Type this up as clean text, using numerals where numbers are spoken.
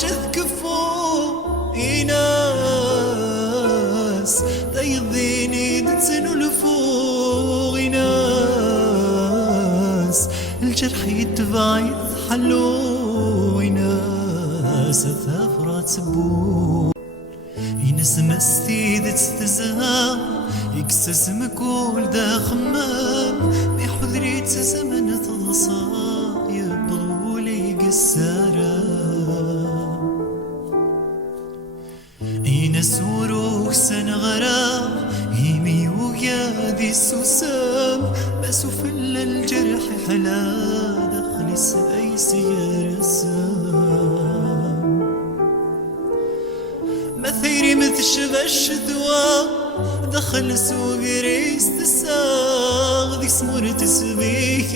جذ كفو إناس تيضيني دتسنو الفوق إناس الجرح يتبع يتحلو إناس ثافرة تبو إناس مستيد تستزام يكسس مكول دا خمام بحذري تزمن تلصايب بغولي قسارة إناس وروح سنغرام يمي ويادي السوسام بسفل الجرح حلا دخل سايسي رسام مثيري متشبه الشذوى دخل سوق ريس تساغ ذي سمر تسبيك